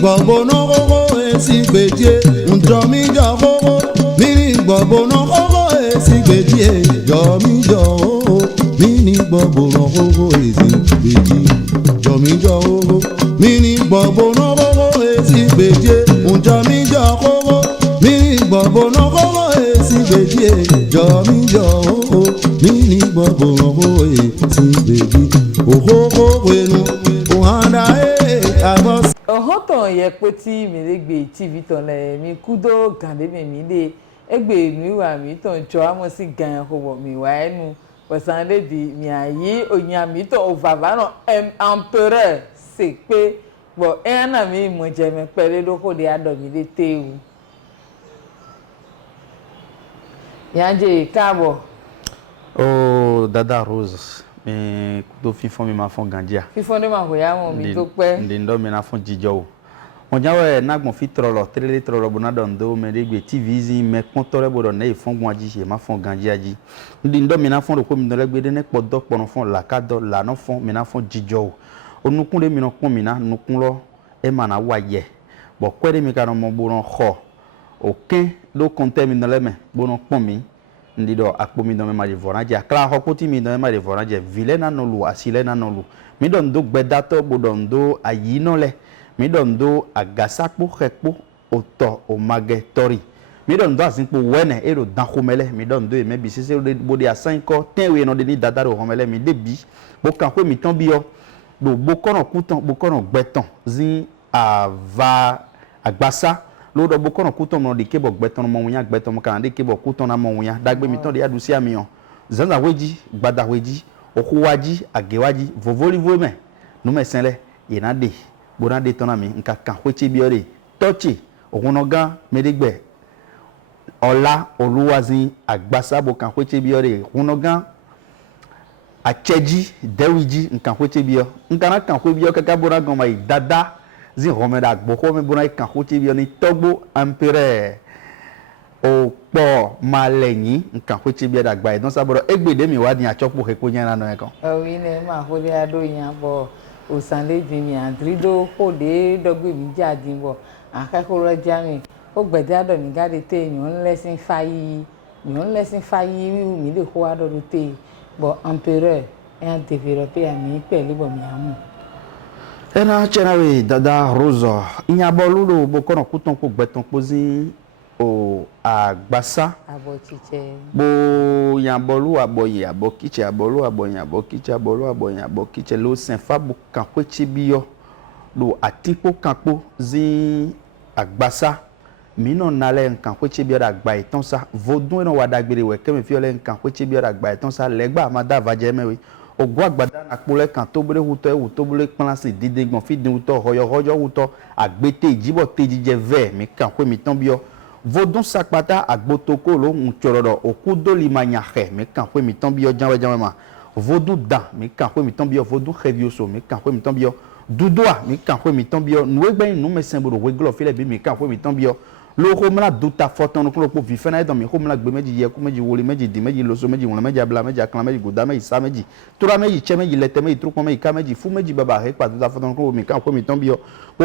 gbọ̀gbọ̀nà kókó èsì gbèjé ǹjọ́ mi jọ kókó mini gbọ̀gbọ̀nà kókó èsì gbèjé jọ mi jọ kókó mini gbọ̀gbọ̀nà kókó èsì gbèjé jọ mi jọ kókó mini gbọ̀gbọ̀nà kókó èsì gbèjé ǹjọ́ mi jọ kókó mini gbọ̀gbọ̀nà kókó èsì gbèjé jọ mi jọ kókó mini gbọ̀gbọ̀nà kókó èsì gbèjé òkókó pẹ̀lú òhàndà àgọ́sí. Ọ̀họ́tàn yẹ pé tí mi lè gbé TV tán lẹ̀ mi kúdó gàdé mi lè ẹgbẹ́ mi wà mí tàn jọ àmọ́ sí gan ọ̀wọ̀ mi wá ẹnu pẹ̀sán lédi mi àyè òyìn mi tàn òvàvà náà empereur ṣe pé bọ̀ ẹ̀yán náà mi mọ̀ jẹ̀mẹ̀ pẹ̀lú lókòdì àdọ̀ mi lè téwu. Yànjẹ́ káàbọ̀. Oh, Dada Rose. Mais kudo fifon mi ma fon gandia. Fifon de ma hoya mo mi to pe. Ndindo mi na fon jijo. Onjawe nagbon fi trolo, trele trolo bona dondo me regbe TV zi me kontore bodo na fon gwan ji ma fon gandia ji. Ndindo mi na fon ro ko mi dole gbe de ne podo pono fon la kado la no fon mi na fon jijo. Onukun de mi no kon mi na nukun lo e ma na waye. Bo kwede mi ka no mo boron kho. Aucun do konte mi dole me bonon pon mi. Ndido akpomi do me ma voraje akla hokoti mi do me ma voraje vilena no lu asile na no lu mi do ndo gbedato bodo ndo ayino le mi do ndo agasapo hekpo oto o magetori mi do ndo asinpo wene ero dan khomele mi do ndo e me bi sese bodi asan ko tenwe no de ni dadaro homele mi debi bo kan ko mi tan bi o do bo kono kutan bo kono gbetan zin ava agbasa lóòdọ̀ bó kọ́nà kútọ̀ mọ́ de kébọ̀ gbẹ́tọ̀ mọ́ wọn yá gbẹ́tọ̀ mọ́ kàn de kébọ̀ kútọ̀ náà mọ́ wọn yá dàgbé mi tán de adusi àmì hàn zanzaweji gbadaweji okuwaji agewaji vovolivo mẹ́ numẹ̀sẹ̀lẹ̀ yẹn de gbóná de tọ́nà mi nka kan wétí bí ọ̀rẹ́ tọ́tì ògùnàgán mẹ́dẹ́gbẹ̀ ọ̀la olúwazin àgbàsábò kan wétí bí ọ̀rẹ́ ògùnàgán àtsẹ́jì dẹ́wìjì nkan wétí bí ọ nkànnà kan wétí bí ọ kẹ́kẹ́ bóná gan ma yìí dada zi homeda gboko me bona kan khoti bi ni togbo empereur o po malenyi nkan khoti bi da gba idon saboro egbede mi wa ni achopo he ko nyana no e kan o wi ne ma ho de ado yan bo o san le di mi andrido ho de dogbe mi jadi bo akako roja mi o gbede ado mi gade te yan lesin fayi mi le ho ado te bo empereur e développer ami pẹ̀lú bo mi amu. Ena chenawe Dada Rose inyabolu do bokono kuton ko gbeton pozi o agbasa abochiche bo yabolu aboye abokiche abolu aboye abokiche abolu aboye abokiche lo senfa bu kan kwechi biyo do atipo kanpo zi agbasa mino nale nkan kwechi biyo da gba itan sa vodun eno wadagbere we kemi fi ole nkan kwechi biyo da gba itan sa legba amada vajemewe ogwa agbada na kpole kan to bere huto e huto bere plansi didegbon fi din huto hoyo huto agbete ijibo tejije ve mi kan kwe mi tan bio vodun sakpata agbotoko lo nchorodo okudo limanya he mi kan kwe mi tan bio janwe ma vodun da mi kan kwe mi tan bio vodun hevioso mi kan kwe mi tan bio dudoa mi kan kwe mi tan bio nuegbe nu mesen bodo weglo file bi mi kan kwe mi tan bio lo homla duta foton no ko vi fena do mi homla gbe meji ye ku meji woli meji di meji loso meji won meji abla meji aklan meji goda meji sa meji tura meji che meji lete meji trukon meji ka meji fu meji baba he pa duta foton ko mi kan ko mi ton bi o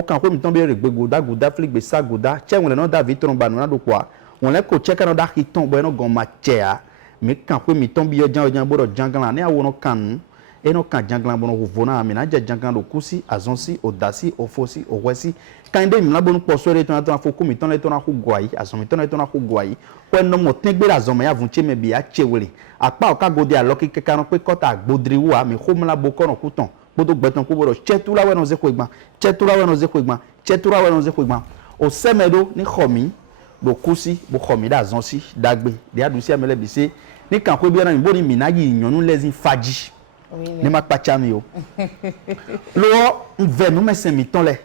kan ko mi ton bi re gbe goda fli gbe sa goda che won le no da vitron ba no na do kwa won le ko che kan da hiton bo no gon ma che a mi kan ko mi ton bi o jan bodo janglan ni awono kan eno kan janglan bono vona mi na janglan do kusi azonsi odasi ofosi owesi kande mi labonu poso re ton aton afoko mi ton le ton aku gwai azon mi ton le ton aku gwai ko no mo tin gbe azon me ya vun che me bi a chewere apa o ka gode aloki kekan pe kota agbodri wa mi khomla bo kono kuton bodo gbeton ko bodo chetula we no ze ko igban chetula we no ze ko igban chetula we no ze ko igban o semedo ni khomi do kusi bo khomi da azonsi dagbe de adusi amele bi se ni kan ko bi na mi bo ni minayi yanu lezin faji ni ma pacha mi o lo ve no mesen mi ton le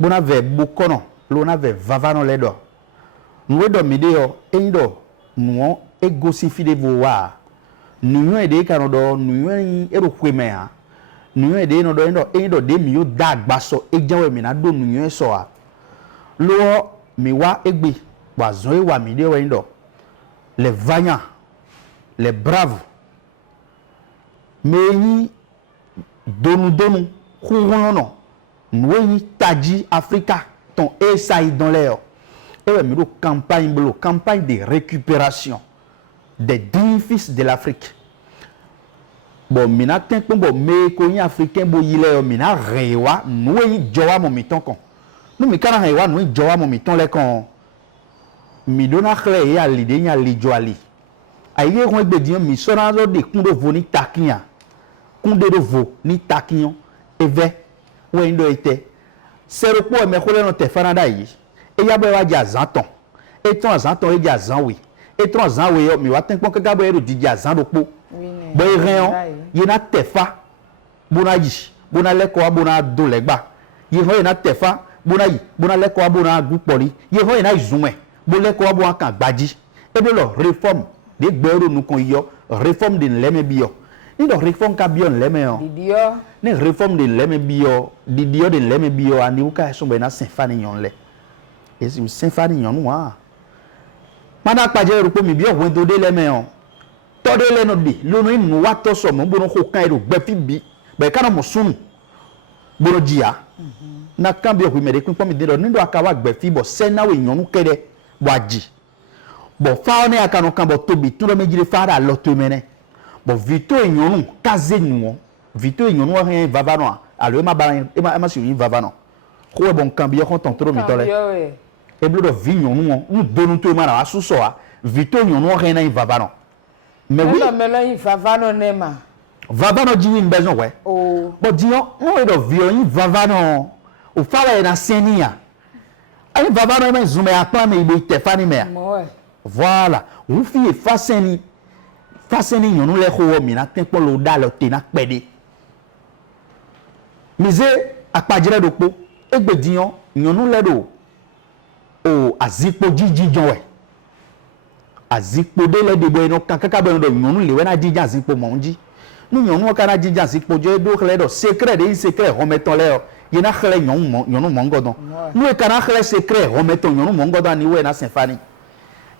bona ve bokono lo na ve vavano le do nwe do mi de yo endo nuo egosi fide vo wa nuyo ede kan do nuyo ero kweme ha nuyo ede no do endo de mi yo dagbaso ejanwe mi na do nuyo so a lo mi wa egbe wa zon e wa mi de we endo les vaillants les braves meyi donu kuwono nous tadji Africa ton essaye dans l'air et ouais mais campagne de récupération des dignes fils de l'Afrique bon mina ten bon me ko africain bo yile mina rewa nous jowa mo miton kon nous mi kana rewa nous jowa mo miton le kon mi dona khre ya lide nya lijoali aye ko gbe dion mi sora zo de kun do voni takinya kun de do vo ni takiyon eve we ndo ite sero po me ko le no te fanada yi e ya bo wa ja zanton e ton zanton e ja zanwi e ton zanwe mi wa ten pon ka bo e do di ja zan do po bo rien yena tefa bona yi bona leko bona do legba yi ho yena tefa bona yi bona leko bona gupoli yi ho yena izume bo leko bona kan gbaji e be lo reform de gbero nu kon yo reform de leme bio ni do reform ka bio leme o didio ni reform de leme bio didio de leme bio ani u ka so be na symphony yon le e si symphony yon wa mana paje ru po mi bio won do de leme o tode le no bi lo no inu wa to so mo bo no ko kan ro gbe fi bi be kana mo sunu bo no dia na kan bi o ku me de kun po mi de do ni do aka wa gbe fi bo se na we yon nu kede bo aji bo fa ne aka no kan bo tobi tu do meji le fa da lo to mene bo vito yon nu kaze nu vito yon nu rien vava no alo ma ba ma si yin vava no ko bon kan bi o kon ton tro mi tole e blo do vi yon nu do nu to ma na asu so a vito yon nu rien na vava no mais oui vavano jiwi mbezo we oh but dio no do violin vavano o fala na senia aí vavano mais zume apa me ibo tefani me voilà o fi faseni yonu le ko mi na tempo lo da lo te na pede mize apajire do po egbe diyan yonu le do o azipo jijijon we azipo de le debo eno kakaka be no yonu le we na jija azipo monji nu yonu kana jija azipo je do kle do secret de secret remettons le ye na khle yonu mongodon nu e kana khle secret remettons yonu mongodon ni we na symphony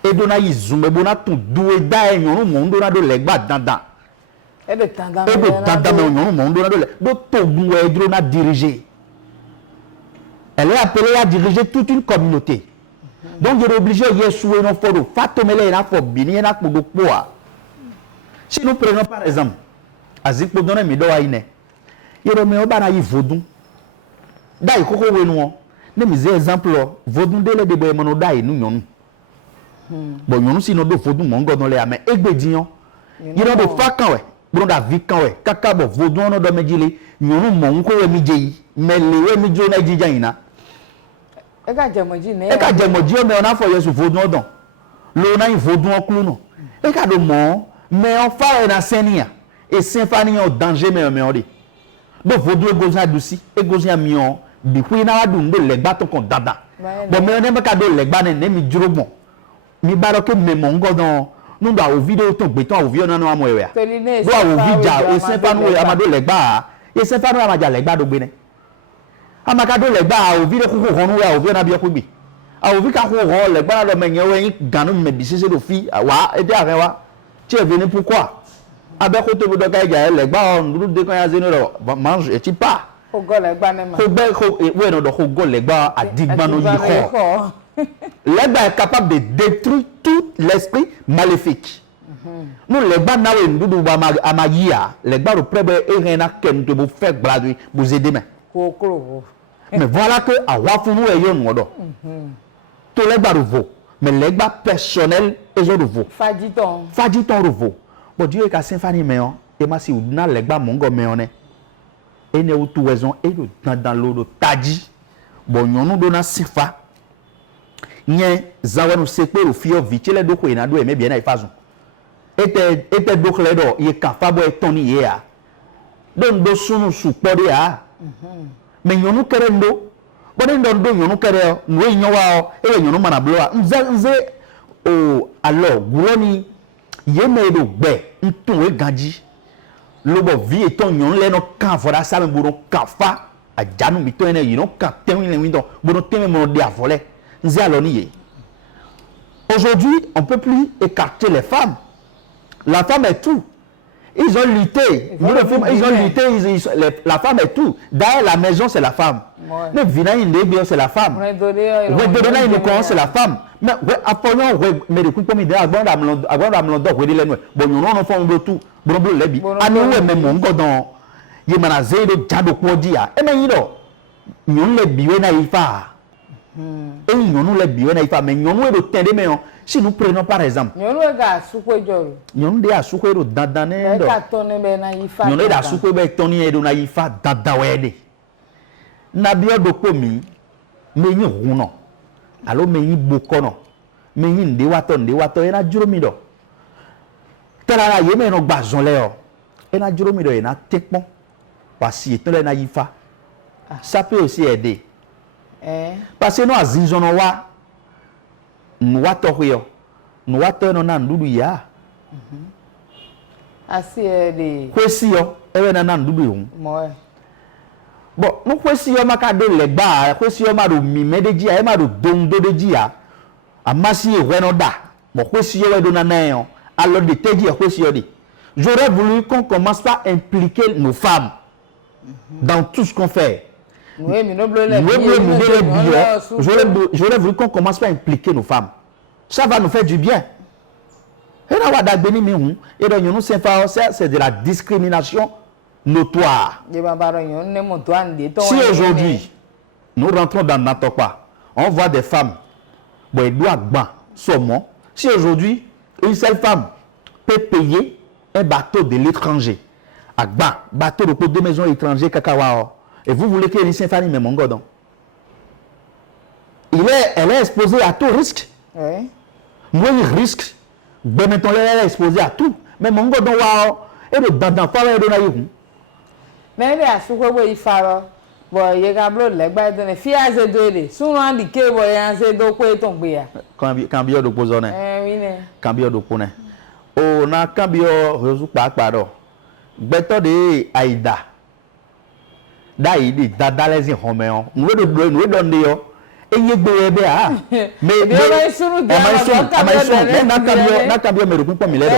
e do na yizumbe bona tun duwe da yonu mondo na do legba dandan e be dandan me yonu mondo na do togun we dro na diriger elle est appelée à diriger toute une communauté. Donc, il est obligé de souhaiter nos photos. Fatomele na fo bini na podo poa. Si nous prenons par exemple, azik pour donner mido aine. Yero me oba na yi vodun. Dai koko we no. Ne mi ze exemple vodun dele de boy mono dai nu nyonu. Bon nyonu si no do vodun mongo don le ame egbe diyan. Yero do fa kan we. Bro da vi kan we. Kaka bo vodun no do mejile nyonu mon ko we mi jeyi. Me le we mi jo na jija ina. E ka jemoji o me ona fo yesu vodun odon lo na vodun oklu no e ka do mo me on fa na senia e symphony o danger me on de do vodun goza dusi e goza mi on bi ku na wa du ndo legba to kon dada bo me ne ka do legba ne mi jurogbon mi ba ro ke me mo ngodon nu do awo video to gbe to awo video na no amo ewe do awo video e symphony amado legba e symphony amaja legba do gbe ne amakado legba o vire kuku honu ya o vire na bi okugbi a o vika ku ho legba na lo menye we ganu me bi sese do fi wa e de are wa ti e venu pourquoi abe ko to bodo ka ja legba o nduru de kan ya zeno lo mange et ti pas o go legba ne ma ko be ko we no do ko go legba adigba no yi ko legba est capable de détruire tout l'esprit maléfique nous legba na we ndudu ba amagia legba ro prebe e ren na ken to bo fe gbladui bo zedeme mais voilà que à Wafunu et yon modo. Tout les gars revo, mais les gars personnels et je revo. Faditon revo. Bon Dieu est qu'à Symphony meon et ma si ou na les gars mongo meone. Et ne ou tout raison et dans l'eau de tadi. Bon yon nous donne sifa. Nye zawanu sekpe ou fio vitile doko ina do eme bien na ifazon. Ete doko le do ye kafabo e toni ye a. Don do sunu su pode a. Mais yonu kere ndo bone ndo yonu kere no nyowa e yonu mana bloa nze o alors guroni yeme do gbe ntun we ganji lobo vi eton yonu le no kan fora sa me buru kafa ajanu mi to ene yinu kan ten le windo buru ten me de avole nze alors ni ye. Aujourd'hui, on peut plus écarter les femmes. La femme est tout. Ils ont lutté. La femme est tout. D'ailleurs, la maison, c'est la femme. Ne vina inde bio c'est la femme. Ouais dona inde ko c'est la femme. Mais ouais aponyo ouais mais de kupo mi de agbonda mlondo we de lenwe. Bo nyono no fon do tu. Bo lebi. Ani we me mo ngodon. Ye mana zedo jado ko dia. E me yido. Nyon le biwe na ifa. Et nyon le biwe na ifa mais nyon we do tende me si nous prenons par exemple. Nyon we ga sukwe joro. Nyon de asukwe do dadane do. Ka tone be na ifa. Nyon de asukwe be toni e do na ifa dadawede. Na bio do ko mi me yin huno. Alo me yin bokono. Me yin de wato e na juro mi do. Tela la ye me no gbazon le o. E na juro mi do e na tekpon. Parce que le na ifa. Ça peut aussi aider. Parce que nous azizon wa nous wato yo. Nous wato no na ndudu ya. Asi aider. Kwesi yo e na ndudu yo. Moi. Bon, nous kwesi yo maka de legba, kwesi yo ma do mi medeji ya, e ma do dondo deji ya. Amasi e weno da. Bon, kwesi yo we do na nayo. Alors de teji ya kwesi yo di. J'aurais voulu qu'on commence par impliquer nos femmes dans tout ce qu'on fait. J'aurais voulu qu'on commence par impliquer nos femmes. Ça va nous faire du bien. Et c'est de la discrimination notoire. Si aujourd'hui, nous rentrons dans n'importe quoi, on voit des femmes, si aujourd'hui, une seule femme peut payer un bateau de l'étranger, bateau de deux maisons étrangères, Kakawao, et vous voulez que les famille mais mon godon. Elle est exposée à tout risque. Oui. Moi, il risque. Ben maintenant, elle est exposée à tout. Mais mon godon, wow, et le dandan, pas le donner. Mais il y a ce que vous faites. Bon, il y a un bleu, les gars, ils font des deux. Souvent, ils disent qu'il y a des deux qui tombent. Cambio de posone. Oui, cambio de pone. Oh, na cambio, je pas pardon. Beto de Aïda. Daïdi, dadalezi homéon. Nous donne yo. Et y est ah. Mais na cambio me recoupe mi ledo.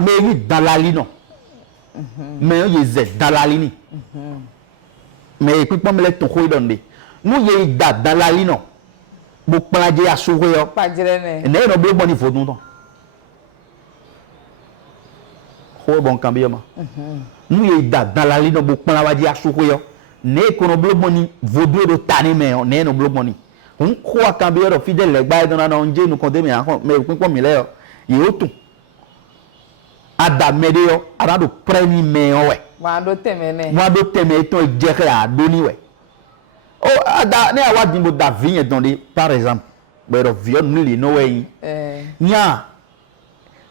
Mais dalali non. Mais y est dalali ni. Mais écoute pas me le ton ko donne. Nous y dalali non. Bo plaje asure yo. Pas direne. Ne no bo boni fo don. Ko bon cambio ma. Nous y dans la ligne de la wadi asouyo ne kono bloboni vodou do tani me ne no bloboni on croit cambio do fidèle le gba don na onje nous compter mais ko mi le yo yotu adamede yo ara do premi me we wa do teme to jere adoni we o ada ne awadi mo da vigne don par exemple but of your nili no way nya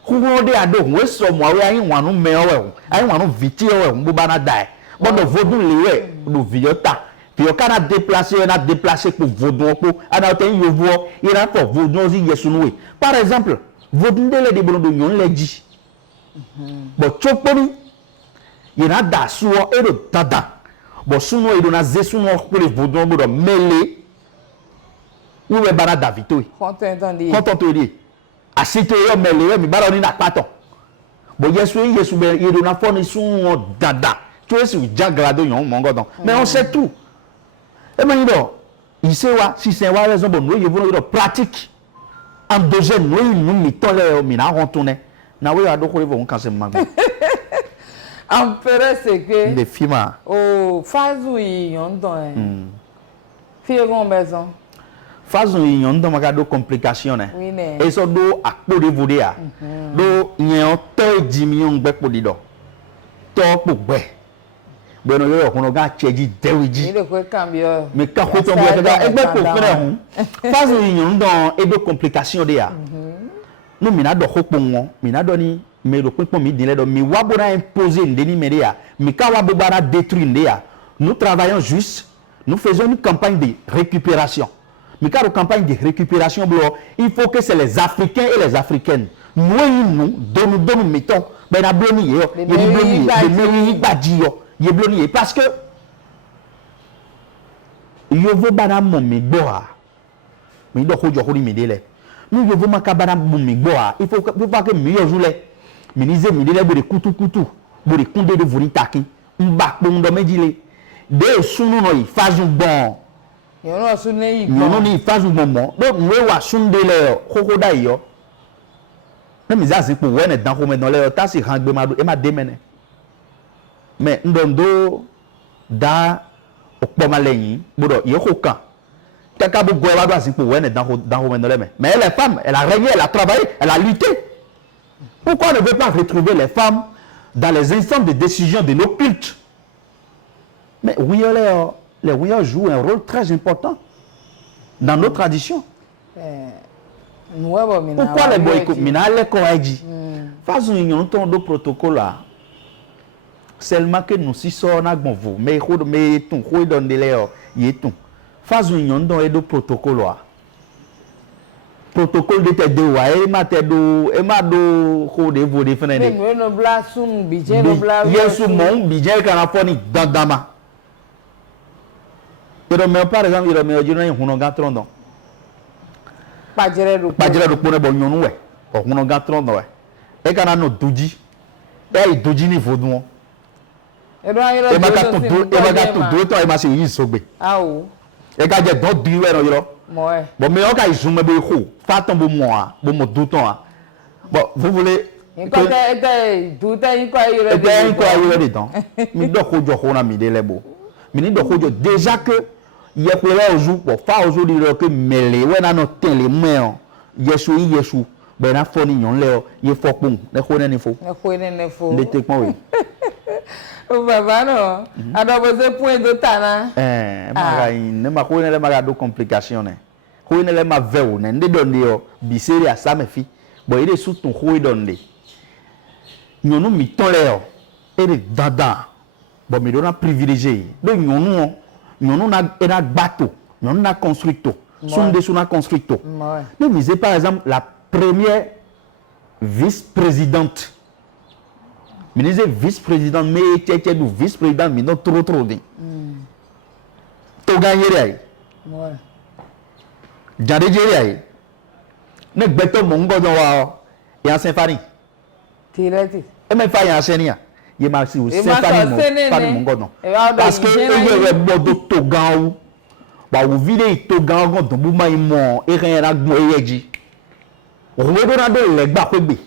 kugo de ado we so mo we ayin wanu me owe ayin wanu viti owe mbo bana dai bodo vodun liwe do viota puis kana déplacer pour vodun ko ana ten yovo ira for vodun zi yesunuwe par exemple vodun de le de bodo nyon leji bo choponi ira da suo e do dada bo suno e do na zesuno pour le vodun bodo mele uwe bana davito content di asite yo mele mi baro ni na pato bo yesu be yedo na fo ni sun dada tu esu jagrado yon mongo don mais on sait tout et manido il sait wa si c'est wa raison bon nous yevons de pratique endogène nous mi tole mi na retourner na we ado ko on kan se magbo en pere c'est que les films oh fazu yon don fi gon besoin façon yon ndo makado complication ne e so do akpo de vodea do yen to jimi yon gbe po dido to po gbe bueno yo kono ga cheji dewiji ni ko cambio me ka ko to bo da e gbe po fere hun façon yon ndo e do complication de ya no mi na do ko po won mi na do ni me do po mi din le do mi wa bo na imposer ndeni me de ya mi ka wa bo bara détruire de ya nous travaillons juste nous faisons une campagne de récupération. Mais car campagne de récupération, il faut que c'est les Africains et les Africaines. Nous, mettons, ben la bloni, parce que yo veux banam mon miboa. Mais do ko joko ni medele. Nous yo veux makabana mon miboa. Il faut pas que miyo joule. Minize midele bo de kutu bo de kunde de vuri taki. Mbak bo ndo medile. de sunu no ifazu bon yo no sunu yi no ni ifazu bon mo do nwe wa sunde le koko da yo na mi za sipo we ne dan ko me don le ta si han gbe ma do e ma de mene mais ndondo da opo ma leyin bodo ye ko kan kaka bu go wa do sipo we ne dan ko me don le mais les femmes elle a régné elle a travaillé elle a lutté. Pourquoi on ne veut pas retrouver les femmes dans les instances de décision de nos cultes? Mais oui, les Ouïas jouent un rôle très important dans nos traditions. Pourquoi les boycotts? Mina les corrigent. Faisons une ton de protocole seulement que nous si ça on a bon vous mais ton quoi donne les y est tout. Faisons une ton de protocole protocole de te do wa e ma do ko de vo de fene de no bla sun bije no bla yesu mon bije kana foni dandama pero me par exemple iro me ojino yin huno ga trondo pajere do pone bo nyonu we o huno ga trondo we e kana no doji e doji ni vodun e do ayiro e ma ka to do to e ma se yi sogbe awo e ka je do du we no yiro moi bon mais on ka izume be ho fa ton bo mo a bo mo do ton a bon vous voulez tout est quoi il dedans mi do ko jo ko na mi de lebo mi ni do ko jo déjà que ye ko le ozu po fa ozu di ro ke mele we na no ten le me o yesu be na fo ni yon le o ye fo pun ne ko ne ni fo le te pon we o baba no adobo se point de tana ma ne ma ko ne le ma do complication ne ko ne le ma veo ne nde do ndi o biseri asa me fi bo ire su tun ko do ndi nyonu mi ton le o ere dada bo mi do na privilégié do nyonu na era bateau nyonu na constructo sunde suna constructo ne mise par exemple la première vice-présidente ministre vice-présidente mais tete du vice-président mais non trop bien to gagner aí ouais jade jere aí ne gbeto mo ngodo wa e asen fani tireti e me fa yan asen ya ye ma si o se fani mo ngodo parce que e gbodo to gan o ba wo vide to gan gan don bu mai mo e kan ra gbon eyeji o wo do na do le gba ko gbe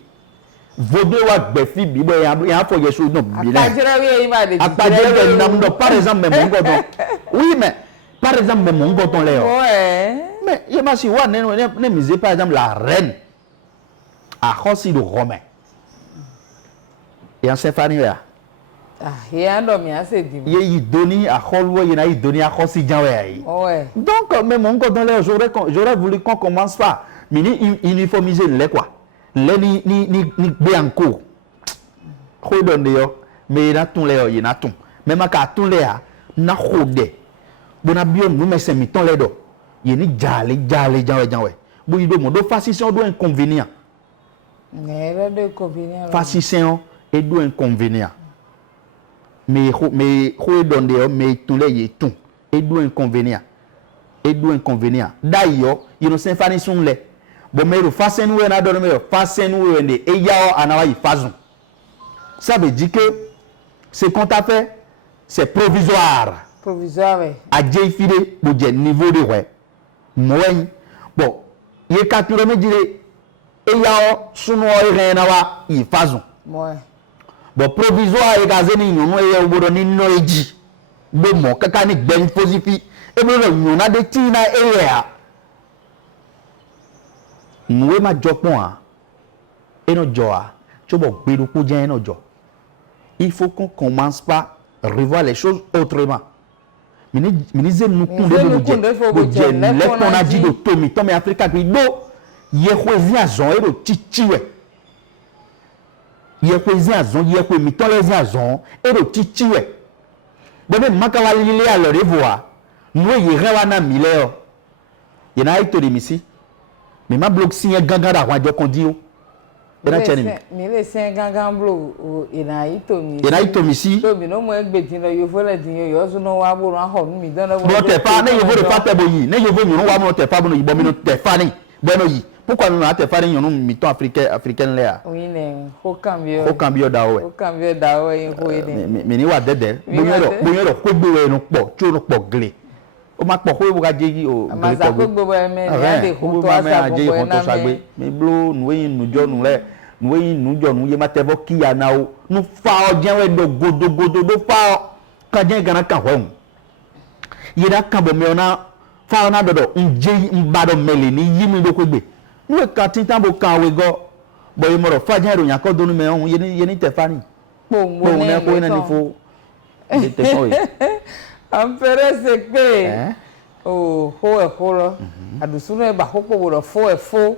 vodo wa gbe fi bi bo ya fo yesu no bi la apajere namdo par exemple me mo ngodo oui mais par exemple me mo ngodo le o ouais mais il m'a dit ouais ne misez par exemple la reine à Rossi de Romain et en Stéphanie là il y a un homme qui a dit il y doni à Holwo il y a il doni à Rossi Janway ouais donc même mon dans les j'aurais voulu qu'on commence par mini uniformiser les quoi les ni bianco ko donde yo mais na ton les il na ton même à ton les na xode bona bio nous mais c'est mi ton les do il ni jale janwe bo yido mo do fascission do inconvénient mais de inconvénient fascission et do inconvénient mais ko donde mais tout les y tout et do inconvénient d'ailleurs il no sen fascission le bo me ro fasen we na do me ro fasen we ne e ya anawa yi fazun ça veut dire que ce qu'on t'a fait c'est provisoire a jefide bo je niveau de ouais moyen bon ye katuro mejire e ya sunu o irena wa yi fazun ouais bon provisoire e gaze ni nyunu e ya obodo ni no eji bo mo kaka ni gbe posifi e bo nyunu na de tina e ya nous ma jopon a et no joa chobo gbedu ko je no jo il faut qu'on commence par revoir les choses autrement ministre nous kunde le qu'on a dit de tomi tomi africa bi do ye kwezi azon e do chichiwe ye kwezi azon ye kwe mi tolezi azon e do chichiwe bebe makawa lile a le revoir nous ye rewa na mileo ye na ito de misi mais ma blog signé gangan da wajo kondi o ina cheni mi le signé gangan blog ina ito mi si to mi no mo egbe tin lo yo fo le tin yo so no wa bo ran ho mi dan lo bo te pa ne yo bo de pa te bo yi ne yo bo mi no wa mo te pa bo no yi bo mi no te fa ni bo no yi pourquoi nous avons fait un mi-temps africain là? Oui, ne, Hokambio. Hokambio dawe. Hokambio dawe, Mais ni wa dede. Bonheur, quoi de nous pas, tu nous pas glé. O ma po ko buka jeji o ma za ko gbo me ya de ko to asa bo na me me blo nu yin nu jo nu le nu yin nu jo nu ye ma te bo ki ya na o nu fa o jen we do godo do fa o ka jen gana kan ho ye da kan bo me ona fa ona do nje mba do mele ni yi mi do ko gbe nu e ka tin tan bo kan we go bo ye mo ro fa jen ro yan ko do nu me ohun ye ni te fa ni po mo ne ko na ni fo ye te ko ye ampere sekpe o ho e horo adusunu e ba hopo wo fo e fo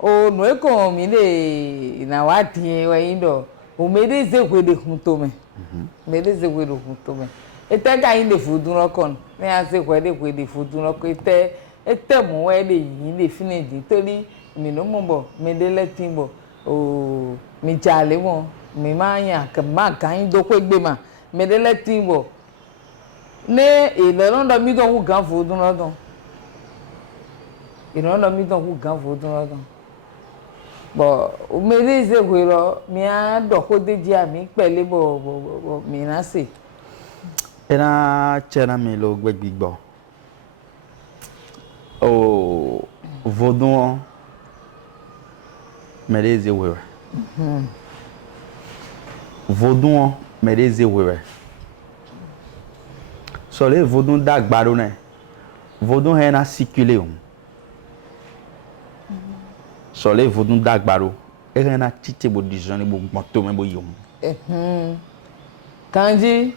o no e ko mi le na wa tin we indo o me de ze kwe de hunto me me de ze kwe de hunto me ete ga yin de fudun rokon me a ze kwe de fudun rokon ete mo we de yin de finidi tori mi no mo bo me de letin bo o mi jale won mi ma yan ka ma gan do ko gbe ma me de letin bo ne ìlọ́nà mi tó ń kú gan fòdún lọ́dún ìlọ́nà mi tó ń kú gan fòdún lọ́dún bọ̀ omele ìṣègùn lọ mi á dọ̀kọ́ déjì àmì pẹ̀lẹ́ bọ̀ mi náà sè. Ena chena mi lo gbe gbigbo o vodun mereze wewe vodun mereze wewe so le vodun dagbaro ne vodun he na circuler o so le vodun dagbaro e he na tite bo dijon ni bo moto me bo yom kanji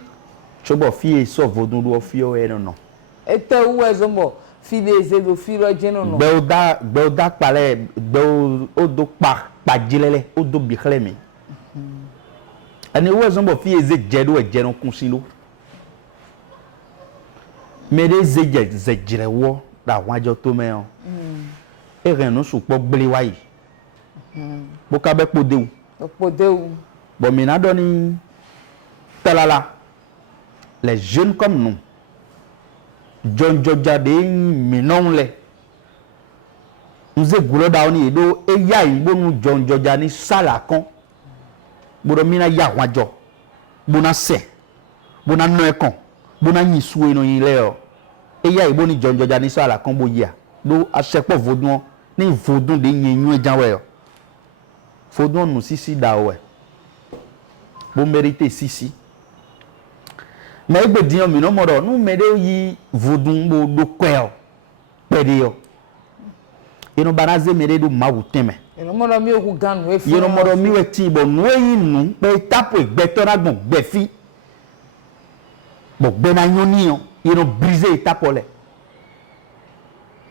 chobo fi so vodun do fi o e no ete uwe zombo fi de ze do fi ro jeno no gbe o da pale gbe o do pa jilele o do bi khlemi ani uwe zombo fi eze jedo e jeno kunsilo mere ze jirewo da wajo to me o e ren no su po gbele wa yi bo ka be podewu bo mi na do ni talala les jeunes comme nous John Jojade minon le nze gulo da oni edo eya igbo nu John Joja ni sala kan gboro mi na ya wajo bona se bona no ekon bona yin suwe no yin le o eya igbo ni John Joja ni sala kan bo ya do asepo vodun ni vodun de yin ejan we o vodun nu sisi da o e bo mérite sisi mais egbe diyan mi no moro nu mede yi vodun bo do kwel pede yo ino banaze mede do mawu teme ino moro mi oku ganu e fi ino moro mi we ti bo nu eyin nu pe tapo egbe to na gbon gbe fi bo gbe na yoni yo ino briser tapo le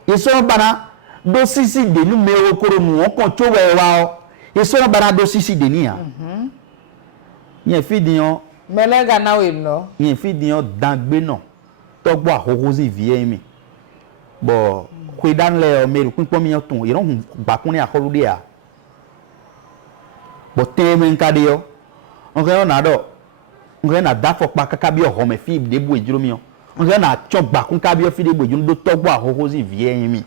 iso bana do sisi de nu me okoro nu won kan to we wa o iso bana do sisi de ni ya yen fi diyan melega na we no yin fi diyan dangbe no to gbo akoko si vie mi bo kwe dan le o meru pin mi ton iron gba kun ni akolu de a bo teme nka de yo onke na do onke na da fo pa kaka bi oho me fi de bu ejuro mi o onke na cho gba kun ka bi o fi de bu ejuro do to gbo akoko si vie mi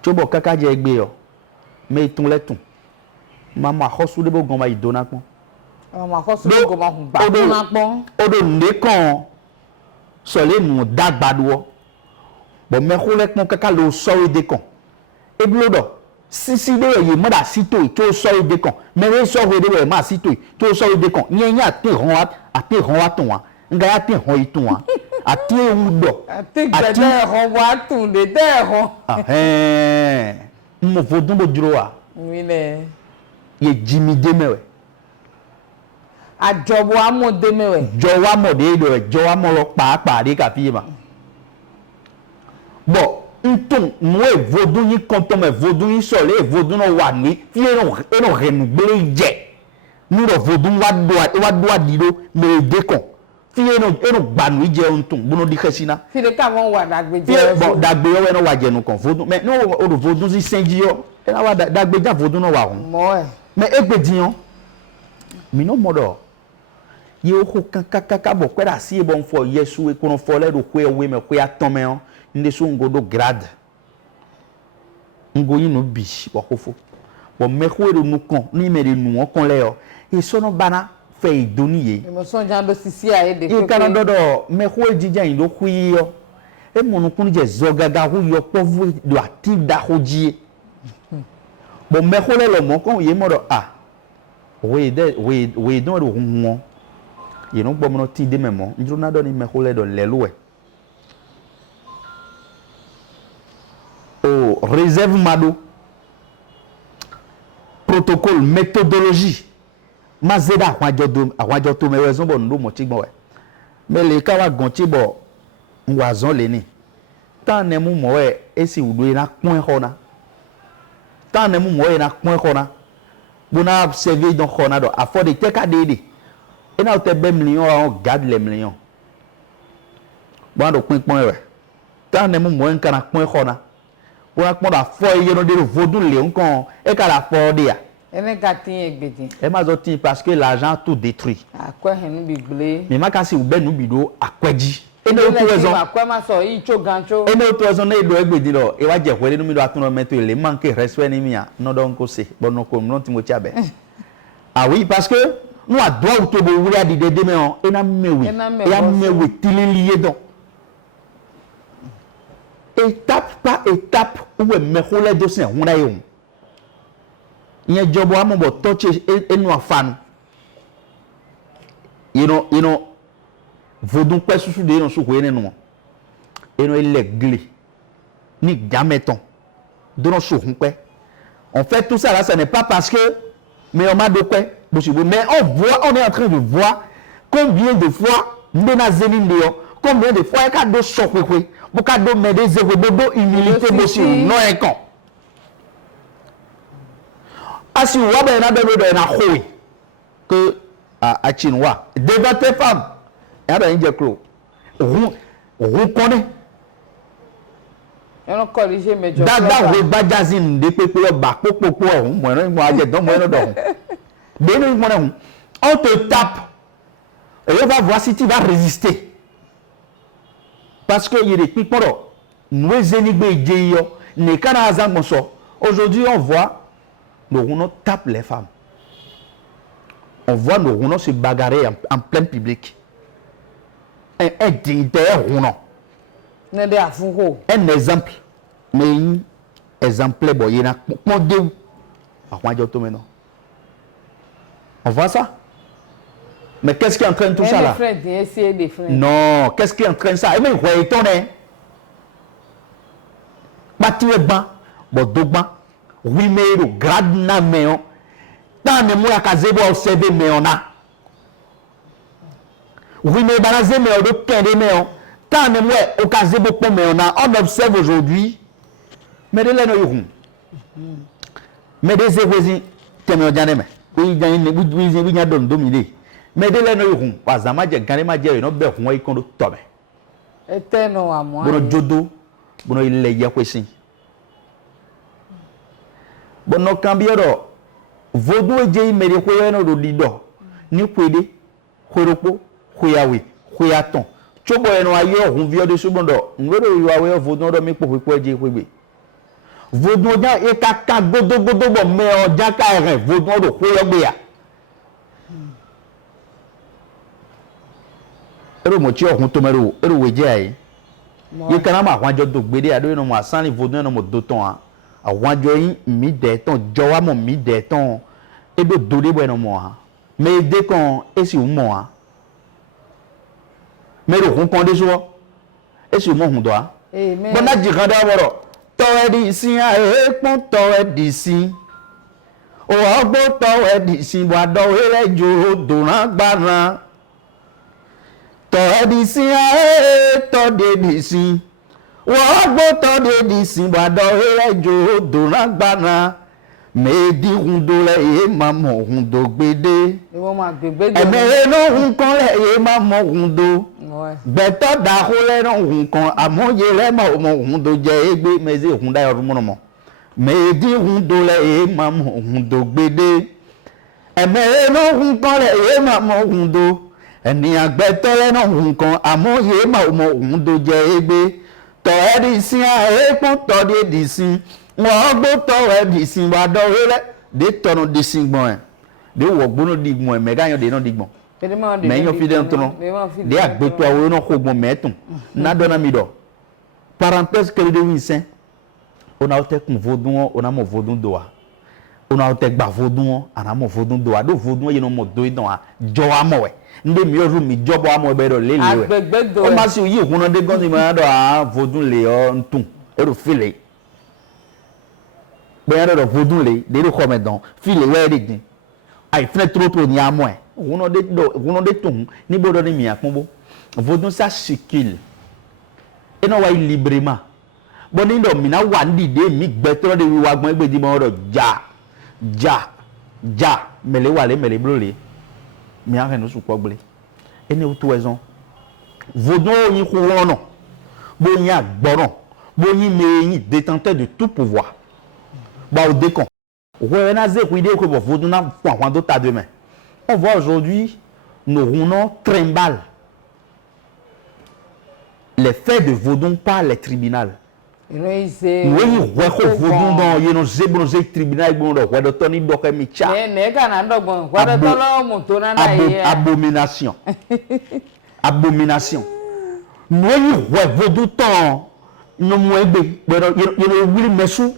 chobo kaka je egbe yo me tun le tun mama khosu de bo gan ma idona pon ma ko so go ma gba na pon odo nkan so le nu dagbado bo me ko le pon kaka lo so ide kan eblodo sisi de ye mo da sito to so ide kan me re so we de ma sito to so ide kan yen ate hon wa tun wa nga ate hon itun wa ate udo ate gede hon wa tun de hon mo vodun bo juro wa mi ne ye jimi de mewe àjọwọ amọ̀dé mẹ́wẹ̀. jọwọ́ amọ̀dé ìlú rẹ̀ jọwọ́ amọ̀ lọ pàápàá rí kàfí ma. bọ̀ ntun nu evodun yín kọ́ntọ́mọ̀ evodun yín sọ̀rọ̀ evodun náà wà ní fi ẹnu rẹ̀nu gbélé jẹ nírọ̀ vodun wá dó àdìrò mèrèdé kan fi ẹnu gbànú jẹ ntun gbóná díkẹ́ sí náà. fi de ká wọn wà dàgbéjẹ rẹ fún. bọ̀ dàgbéjẹ ẹnu wà jẹnu kan vodun mẹ ní o vodun sí sẹ́ńjì yọ ẹnu wà dàgbéjẹ vodun náà wà hùn. mọ ẹ. mẹ ẹgbẹ́ diyan mi náà mọ̀ dọ̀ ye o kaka bo kweda si bon fo yesu e kono fo le do kwe we me kwe atome on nde so ngodo grade ngoyi no bi wa kofo bo mekho do nu kon ni me de nu kon le yo e sono bana fe idoni ye mo son jan do sisi a e de e kana dodo mekho ejija yin do kuyi yo e mo nu kun je zogaga hu yo povu do ati da hoji bo mekho le lo mo kon ye mo do we don do hu ye no gbo mo ti de memo njuru na do ni mekho le do leluwe o réserve mado protocole méthodologie mazeda awajo to me raison bon ndo mo ti gbon we me le ka wa gan ti bo nwa zon le ni tan ne mu mo we esi wudo na kun hona tan ne mu mo we na kun hona bona observer don hona do afford te ka dede e na o te be million on garde les millions bon do pin pon we tan ne mu mo en kana kun hona wọ́n pọ́n dà fọ́ iye náà dérò vodou lé nǹkan ẹ kàrà fọ́ ọ́ dé à. ẹ ká tí yẹn gbèdé. ẹ má zọ tí parce que l'argent tout détruit. àkọ́ ẹ̀ níbi gbélé. mi má kà sí ìwúbẹ́ níbi ìdó àkwẹ́jì. ẹni o tó ẹzọ àkọ́ má sọ yìí tó gancho. ẹni o tó ẹzọ náà ìdó ẹgbèdì lọ ẹ wá jẹ ìwé nínú mi lọ àtúnọ̀ mẹ́tò ilé má ń ké respect ní mi à nọ́dọ̀ ń kó se bọ́nà kó mi náà tí mo ti àbẹ̀. àwí parce que nous àdúrà tó bo wúlé àdìdẹ dé mẹ́wọ̀n ẹ ná mẹ́wèé tílé dán. Étape par étape où est mekole dossier on a eu il job wa mo bo touch enu afanu you know vodun pe susu de no suko ene no eno ile gle ni gameton de no suko pe on fait tout ça là ce n'est pas parce que mais on m'a de quoi possible mais on est en train de voir combien de fois ndena zenin leo combien de fois ka do sokwe buka do mede zéro dodo humilité bosi non ekon asi wa be na be do na khowi que a chinwa devant tes femmes e ba nje kro ru kone e no corriger mejo dada we gbajazin de pepe lo ba popopo ohun mo ran mo aje don mo ran do de no mo na on te tape et on va voir si tu vas résister. Parce que il y a des piporo, nous énigmes géo, n'est qu'un hasard mon sort. Aujourd'hui, on voit nos rouleaux tapent les femmes. On voit nos rouleaux se bagarrer en plein public. Un dignitaire rouleau. Un exemple, mais un exemple, bon, il y a un peu on voit ça. Mais qu'est-ce qui est en train de tout ça là? Non, qu'est-ce qui est en train de ça? Et même quoi étonné? Bâtir ban, bodoban, oui mais le grade na meon, tant de moi à zébo observer meona. Oui mais balazer meon de kende meon, tant de moi au cas zébo pour meona, on observe aujourd'hui. Mais de l'en yohum. Mais des zébosi, t'aimes bien aimer. Oui, il y a une boudouse, il y a don dominé. Mais de l'en yohum, pas à manger, quand ma dieu, non, ben, on y compte tomber. Eterno à moi. Bono jodo, bono il est ya kwesi. Bono cambiero, vodo e jei mere kweno do dido. Ni kwede, kworopo, kweyawe, kweyaton. Chobo eno ayo, on vient de subondo. Ngoro yawe vodo do mi po kweje kwebe. Vodo ja e kaka godo bo me o ja ka ere vodo do kweyogbe ya. Ero mo chi ohun to mero, ero weje ayi. Ye kana ma hwanjo do gbede ado no mo asan ni vodo no mo do ton a. Ahwanjo yin mi de ton jowa mo mi de ton e do de bo no mo ha. Me de kon esi mo ha. Me ro hun kon de so. Esi mo hun do ha. Amen. Bona ji kan da woro. To e di sin a e pon to e di sin. O agbo to e di sin bo ado ele jo do na gbara. Tọ́dísí ayé tọ́dísí wọ́n gbọ́ tọ́dísí gbàdọ̀ ẹ̀jọ̀ dòlágbára méjì hundo lẹ̀ yé máa mọ̀ hundo gbédé ẹ̀mẹ̀rẹ̀ náà hun kan lẹ̀ yé máa mọ̀ hundo gbẹ̀tọ́ dàkó lẹ́nu hun kan àmọ́yé lẹ́ máa mọ̀ hundo jẹ́ égbé mẹ́sẹ̀ hunda yọ̀rọ̀ mọ́nà mọ́ méjì hundo lẹ̀ yé máa mọ̀ hundo gbédé ẹ̀mẹ̀rẹ̀ náà hun kan lẹ̀ yé máa mọ̀ hundo. Ẹni àgbẹ̀tọ́ lẹ́nà nǹkan àmúyẹ máa mọ òun tó jẹ égbé tọ́ẹ̀dì sí àẹ́pọ̀n tọ́dẹ̀dì sí Moi, d'autres, d'ici, va dormir, des tonnes d'ici, bon, des wogbono digmo, mais gagnent des non digmo. Mais ils ont fait des tonnes, des agbeto, ou non, ou bon, mettons. N'a mido. Parenthèse que le devinsin, on a été qu'on vaudou, on a mon vaudou doa. On a été vaudou, on a mon vaudou doa. Do vaudou, il y a mon doigt dans un joa moe. Ndé mieux jour mi job à moi béro lélé. On m'a su y on a des gants de à vaudou léon tout. Et le filet. Ben alors vaudou lé, des le comme dans filet ouais dit. Ai fait trop ni à moi. On a des tout ni bodo ni mi à combo. Vaudou ça circule. Et non ouais librement. Bon ni do mi na wandi de mi gbetro de wi wa gbon egbe di mo ro ja mele wale mele blolé. Mais rien ne quoi blé et ne tout raison vaudon yi courant non boni agboron boni meyi détenteur de tout pouvoir ba au décon ouais na ze idée que vaudon na point d'autre à demain on voit aujourd'hui nos rounons trimbal les faits de vaudon par les tribunaux oui ouais ko vaudon dans yeno zebro ze tribunal bon do ouais do toni do ke mi cha abomination abomination nous ouais vaudou temps no moebe yeno wili mesu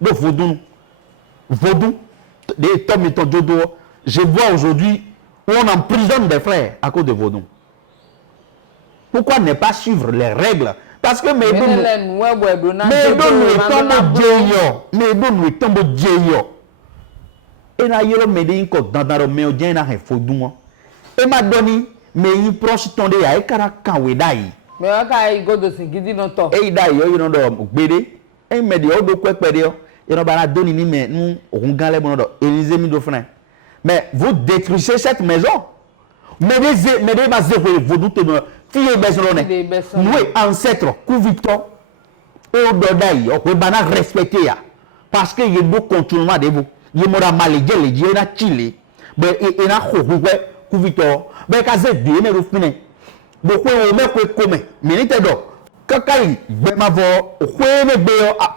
do vaudou des tomes ton dodo je vois aujourd'hui où on emprisonne des frères à cause de vaudou. Pourquoi ne pas suivre les règles? Parce que mais et na yelo medin ko dandaro me odien na he fodun e ma doni me yin proche tonde ya e kara kan we dai me wa kai godo sin gidi no to e dai yo no do gbede e me de o do kwepede yo no ba na doni ni me nu rungan le bono do Élysée mi do frère mais vous détruisez cette maison mais des ba zéro vous doutez fille besoné nous ancêtre ku victor o do dai o ko bana respecter ya parce que il do continuellement de vous yemora malege le je na chile be e na khohwe ku victor be ka ze de ne rufine bo ko o me ko come minute do kakai be ma vo khwe ne be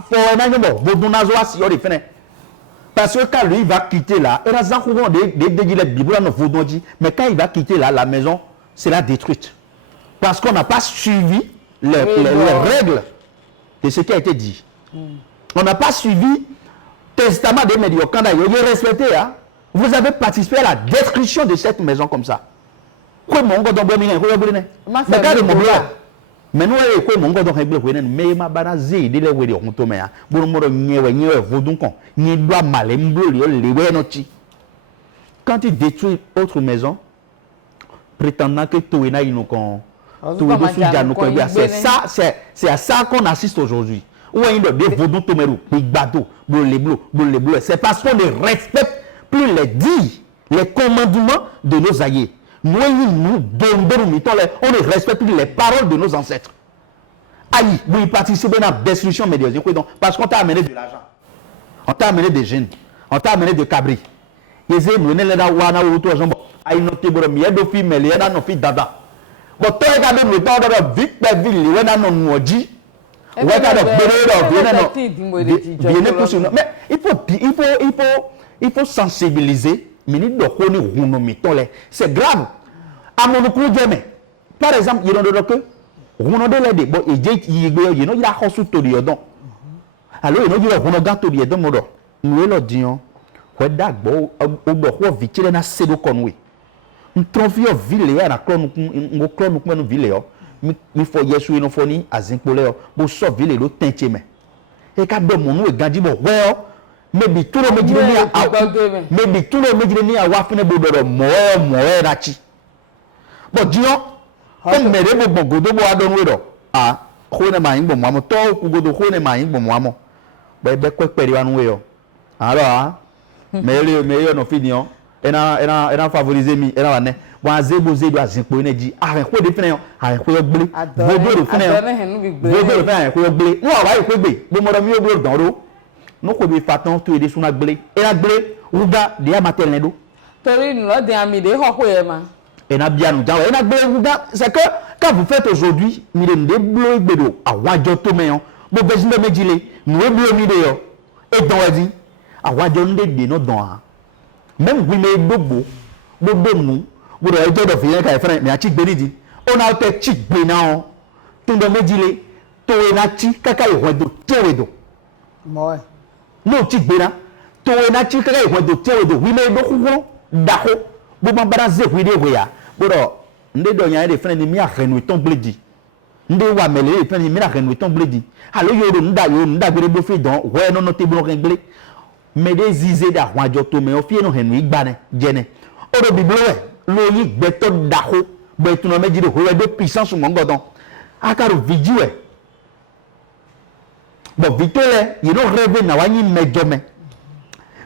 fo na nbo bodun na zo asi yo de fine parce que quand lui va quitter là et là de la bible na vodonji mais quand il va quitter là la maison sera détruite parce qu'on n'a pas suivi les règles de ce qui a été dit. On n'a pas suivi testament des médiocres. Respecté, hein? Vous avez participé à la destruction de cette maison comme ça. Mais nous, quand il détruit autre maison, prétendant que tout est là, c'est à ça qu'on assiste aujourd'hui. C'est parce qu'on ne respecte plus les dits, les commandements de nos aïeux. Nous, on ne respecte plus les paroles de nos ancêtres. Aïe, vous participez à la destruction médiatique parce qu'on t'a amené de l'argent, on t'a amené des jeunes, on t'a amené de cabris. Bon, toi, regarde le temps de vite, vite, mais il faut sensibiliser. C'est grave. Par exemple, il y a des que on a des bon il y a reçu tout le don. Alors il y a on a gâteau de don modo. Nous le disons. Ouais d'abord au bout vite na sedo konwe. Un trofio ville ya na klon nous ville yo. Mi fo yesu no foni azinkole bo so ville lo tencheme. E ka do mo no ganji bo we maybe tout le méjìléní à wá fún ẹgbẹ́ mo na chi. But you know, on me de bo godo bo adon we do. Ah, ko ne ma yin bo mo amo to ku godo ko ne ma yin bo mo amo. Be ko pere wa nu we yo. Alors ah, me no finion. Ena favoriser mi ena wa ne. Wa zebo zedo azinpo ne ji. Ah, ko de fene yo. Ah, ko yo gbele. Bodo de fene yo. Bodo de fene yo ko yo gbele. No wa ko gbe. Bo mo do mi yo gbe dan ro. No ko be fatan to ede suna gbele. Ena gbele uga de amatel ne do. Torí lo de ami de ho ko e ma. Ena bianu jawo ena gbele uga c'est que quand vous faites aujourd'hui mi de blo gbedo awajo to meyon bo bezinde mejile nu eblo mi de yo et dans la vie àwa jọ ndé dé no don ha même oui mais dobo gbogbo nu gbogbo ẹjọ́ dọ̀ fìyẹn ká ẹ̀fẹ́ ní àti gbérí di ó náà tẹ tí gbé náà ọ tó ń dọ méjìlé tó wẹ́ náà tí káká ìwọ̀n ẹ̀dọ̀ tẹ́wẹ̀ dọ̀ mọ́ ẹ̀ náà tí gbé náà tó wẹ́ náà tí káká ìwọ̀n ẹ̀dọ̀ tẹ́wẹ̀ dọ̀ wí mẹ́ẹ̀dọ̀ kúkúrú dàkó gbogbo bára zé wí dé wẹ̀ yá gbọ́dọ̀ ndé dọ̀ yàn ẹ̀ fẹ́ ni mí àrẹ̀nù ìtàn gbé di ndé wà mẹ́lẹ̀ ẹ̀ fẹ́ ni mí àrẹ̀nù ìtàn gbé di àlọ́ yòrò ndà gbére gbé fi dán wẹ́ nọ́nọ́ tẹ́ gbọ́dọ̀ gbé mẹ́ẹ̀dẹ́ zizé dà àwọn àjọ tó mẹ́ ọ fíyẹn hẹ̀nù ìgbà jẹ́nẹ́ ọ̀rọ̀ bìbélì lóyún gbẹtọ́ dàkó gbẹtùnà méjì de hóró ẹdó puissance mọ́ngọ́dán akaro vidéo ẹ̀ bọ̀ vidéo lẹ yìí ló rêvé náà wáyé mẹjọmẹ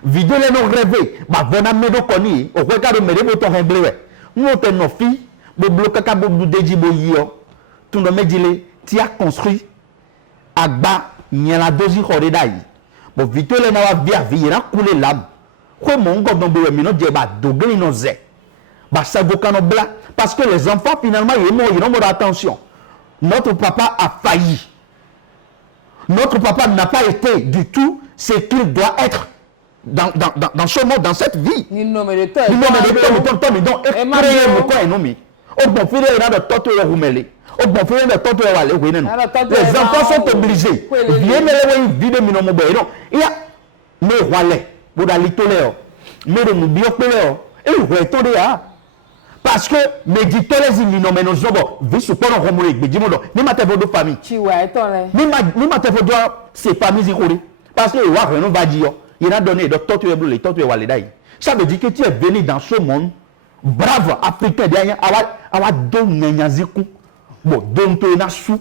vidéo lẹ ló rêvé bàbọ́nà mẹ́dọ́ kọ́ ní òkú ẹ̀ka ló mẹ́rẹ́ bó tọ́ hẹ́n blé wẹ̀ ń wọ́n tẹ̀ nọ̀ fi gbogbo kaka gbogbo déjì bó yí ọ tùnà méjì lé tí a construit àgbà yẹnla dósì xɔɖe dà yìí bọ̀ vidéo lẹ náà wà bí àfi yìí náà kúlẹ̀ làmù kó mọ́ngọ́dán bó wẹ̀ mí náà jẹ́ bá dògé náà zẹ̀. Parce que les enfants, finalement, ils n'ont pas d'attention. Notre papa a failli. Notre papa n'a pas été du tout ce qu'il doit être dans ce monde, dans cette vie. Ni nommé de temps, mais donc, créer mon corps et nommé. Au bon fil, il y a de toto et roumélé. Au bon fil, il y a de toto et walé. Les enfants sont obligés. Viens me le vide, mais non, mon béron. Il y a mes walés, boudalitolé, mais le moubiopolé, et le retour de là. Parce que méditer les immunos, mais nos zobo, vie sur quoi on remonte, mais dis-moi donc, ni ma tête de famille. Tu vois, ni ma tête de c'est pas mis ici. Parce que le roi Renaud va dire, il a donné de tortues bleues, les tortues walidaï. Ça veut dire que tu es venu dans ce monde, brave africain, derrière, awa don nyanyaziku, bon, don to na sou.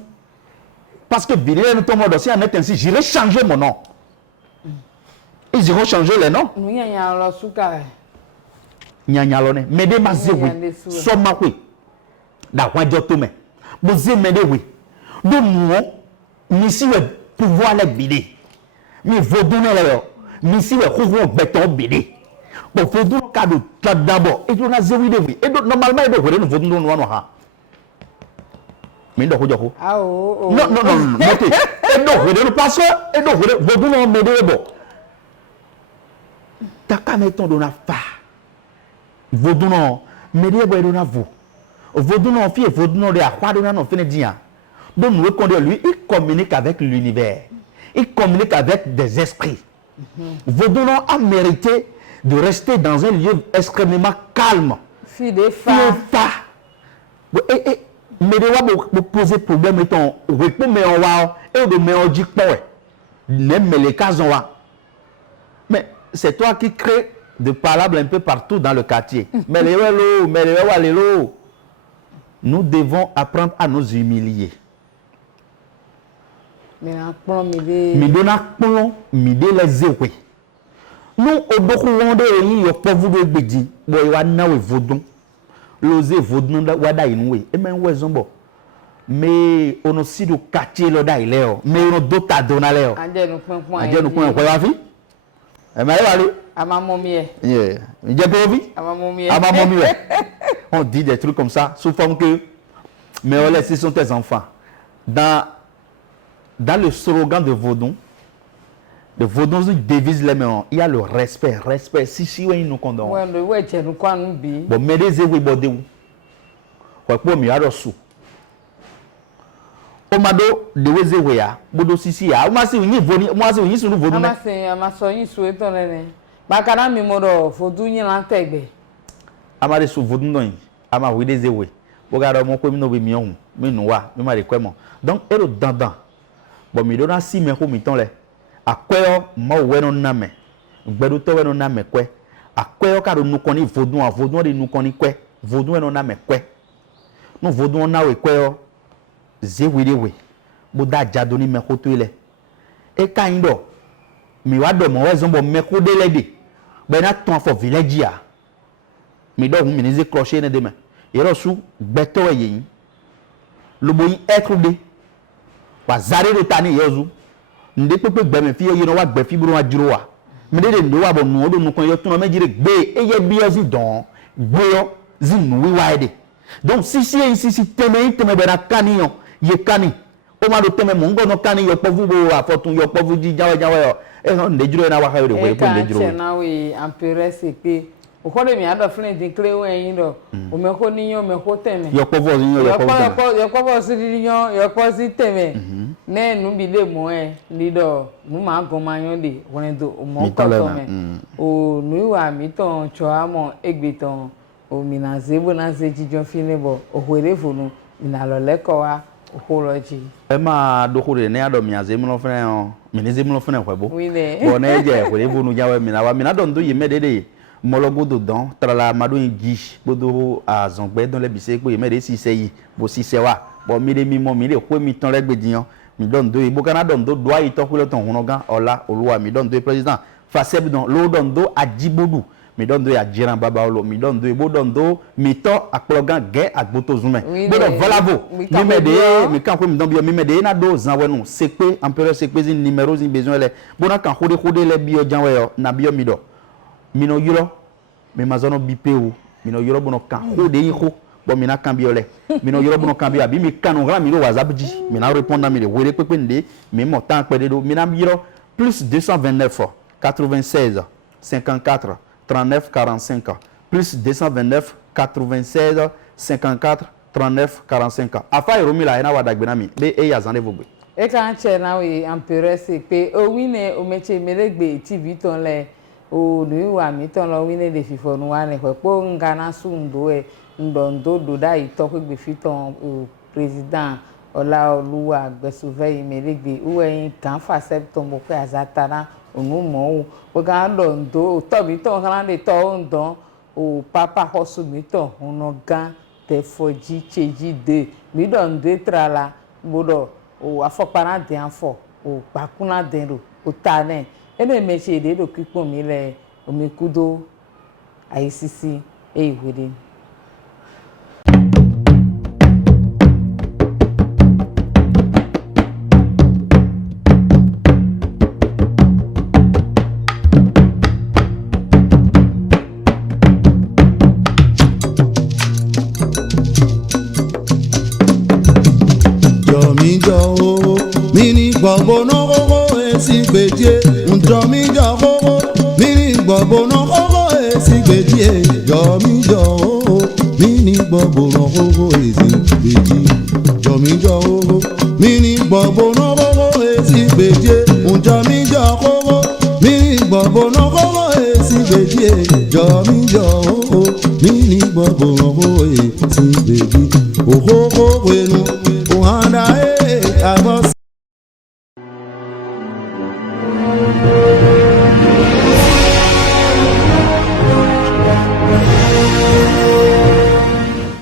Parce que Billy nous tombe aussi en est ainsi, j'irai changer mon nom. Ils iront changer les noms. Nous y a un souka. Nyanyalone mede mazewe soma kwe da wajo to me boze mede we do mo misi we pouvoir le bidé mi vodun le yo misi we ko beton bidé bo vodun ka do d'abord et do na zewi de we et do normalement e do hore no vodun no no ha mi ndo ko joko ah oh non noté e do hore no parce que e do hore vodun no mede bo taka meton do na fa Vodounon, médias boyona vous. Vodounon fille, vodounon de à quoi donner non fin dia. Donc nous reconnaissons lui, il communique avec l'univers. Il communique avec des esprits. Vodounon a mérité de rester dans un lieu extrêmement calme. Fille des femmes. Et médias vous poser problème étant repos mais on va et de mais on dit pas. N'aime les cas on va. Mais c'est toi qui crée de parlables un peu partout dans le quartier. Mais les vélos, nous devons apprendre à nous humilier. Mais les zéroués. Nous, au beaucoup de il y a pas vous de bédi. Bon, il y a un vaudon. L'osé vaudon, wada inoué. Et même ouais, zombo. Mais on aussi du quartier là d'ailleurs. Mais on d'autres à donner là. Adje nous point quoi la vie? Eh mais allez. À ma momie. Yeah. J'ai pas envie. À ma momie. À ma momie. On dit des trucs comme ça sous forme que mais on laisse ce sont tes enfants. Dans le slogan de Vaudon devise les mains, il y a le respect, si oui nous condamnons. Ouais, tu nous quoi nous bi. Bon mais les évoquer bodé ou. Quoi pour mieux alors sous. Omado de wezeweya bodo sisi ya uma si yin voni uma si yin sunu vodun ama se ama so yin su eto nene bakara mi modo fodu yin la tegbe ama de su vodun no yin ama we de zewe bogara mo ko mi no be mi ohun mi nu wa mi ma de kwemo donc ero dandan bo mi do na si me ko mi ton le akweyo mo we no na me gbedu to we no na me kwe akweyo ka do nu kon ni vodun de nu kon ni kwe vodun no na me kwe no vodun na we kweyo zewidewe boda jadoni mekoto ile e kaindo mi wa do mo wezon meko de lede be na ton for village ya mi do hun mi ni ze crochet ne de me yero su gbeto yin lo boyin ekrude wa zare de tani yozu nde pepe gbe me fi ye no wa gbe fi buru wa jiro wa mi de ndo wa bo nu odo nu kon yo tun mejire gbe eye bi yo si don gbe yo zinu wi wa ede donc si teme be na kaniyo ye kani o ma do teme mo ngono kani yo povu bo afotun yo povu ji jawe yo e no ndejuro na wa ka yore we po ndejuro e ka na we ampere se pe o ko le mi ado flen din kle we yin do o me ko niyan me ko teme yo povu yin yo povu yo povu si niyan yo po si teme ne nu bi le mo e lido mu ma go ma yan de won do o mo ko to me o nu wa mi ton cho amo egbe ton o mi na zebo na se jijo finebo o hwere funu ina lo leko wa ohology e ma do ko ne ado mi azemu no fene o mi ne zemu no fene kwebo oui le bo na eje hwere funu jawe mi na wa mi na do ndo yeme dede mologo do don trala madu ngi bodo azongbe don le bise pe yeme de si se yi bo si se wa bo mi de mi mo mi le ko mi ton regbediyan mi don do ibo kana don do do ayi to ku le ton hunogan ola oluwa mi don do president faseb don lo don do ajibodu mi don do ya jiran baba olo mi don do ibo don do mi to akplogan ge agboto zume bodo volavo mi me de mi kan ko mi don bi mi me de na do zan wenu sepe empereur sepe zin numéro zin besoin le bona kan khode le bi o janwe yo na bi o mi do mi no yuro mi mazono bipeu mi no yuro bono kan khode yin kho bo mi na kan bi ole mi no yuro bono kan bi abi mi kanu gra mi ro whatsapp ji mi na répondre mi le wele pepe nde mi mo tan pe de do mi na yuro plus 229 96 54 39 45 plus 229 96 54 39 45 afa iromi la ina wadagbe na mi be e ya zan le vogbe e kan che na we ampere se pe o wine o meche melegbe tv ton le o nu wa mi ton lo wine de fifo nu wa ne po ngana sundo e ndondo do da ito pe gbe fiton o president ola oluwa gbesuve melegbe o yin kan fa september pe azatara onu mo o ga ndo to mi ton kan de to ndo o papa hosu mi ton ono ga te foji cheji de mi don de trala bodo o afopara de anfo o pakuna de ro o tane ene meche de do kipon mi le omi kudo ICC e iwede gbogbo no koko esi gbedie ndo mi jo koko mini gbogbo no koko esi gbedie jo mi jo mini gbogbo no koko esi gbedie jo mi jo mini gbogbo no koko esi gbedie ndo mi jo koko mini gbogbo no koko esi gbedie jo mi jo mini gbogbo no koko esi gbedie okoko wenu ohanda